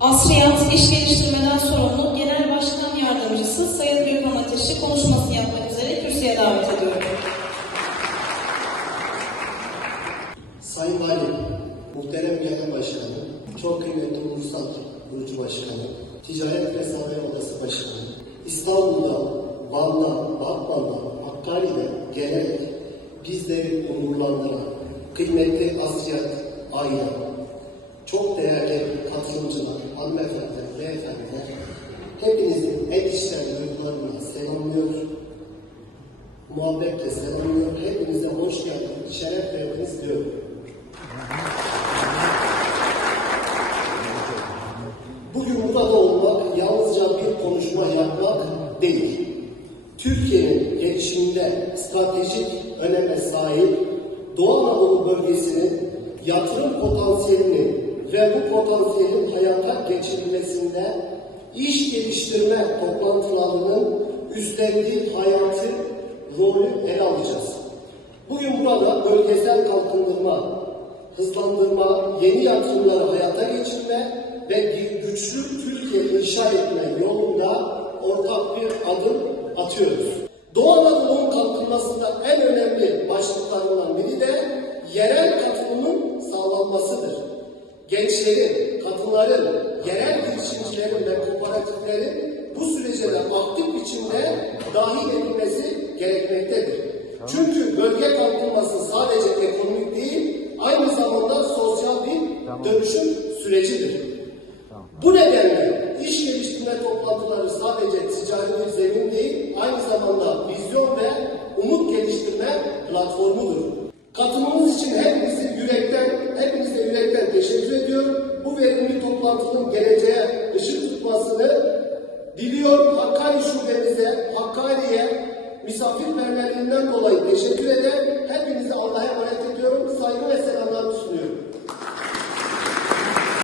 Asriyat İş Geliştirmeden Sorumlu Genel Başkan Yardımcısı Sayın Gülhan Ateş'i konuşmasını yapmak üzere kürsüye davet ediyorum. Sayın Valim, muhterem genel başkanı, çok kıymetli ulusal kurucu başkanı, Ticaret ve Sanayi Odası Başkanı, İstanbul'da, Van'da, Batman'da, Hakkari'de gelerek bizleri onurlandıran kıymetli Asyat aile, çok değerli katılımcılar, hanımefendiler, beyefendiler, hepinizin el işler duygularına selamlıyor, muhabbetle selamlıyor. Hepinize hoş geldiniz, şeref verdiniz diyorum. Bugün burada olmak yalnızca bir konuşma yapmak değil. Türkiye'nin gelişiminde stratejik öneme sahip Doğu Anadolu bölgesinin yatırım potansiyelini ve bu potansiyelin hayata geçirilmesinde iş geliştirme toplantılarının üstlendiği hayatı rolü ele alacağız. Bugün burada bölgesel kalkındırma, hızlandırma, yeni yatırımları hayata geçirme ve güçlü Türkiye inşa etme yolunda ortak bir adım atıyoruz. Doğu Anadolu'nun kalkınmasında en önemli başlıklarından biri de yerel katılımın sağlanmasıdır. Gençlerin, kadınların, yerel girişimcilerin ve kooperatiflerin bu sürece de aktif biçimde dahil edilmesi gerekmektedir. Çünkü bölge kalkınması sadece ekonomik değil, aynı zamanda sosyal bir dönüşüm sürecidir. Bu nedenle iş geliştirme toplantıları sadece ticari bir zemin değil, aynı zamanda vizyon ve umut geliştirme platformudur. Katılımınız için hepinizi yürekten, hepinize yürekten teşekkür ediyorum. Bu verimli toplantının geleceğe ışık tutmasını diliyor. Hakkari şubemize, Hakkari'ye misafirperverliğinden dolayı teşekkür eder.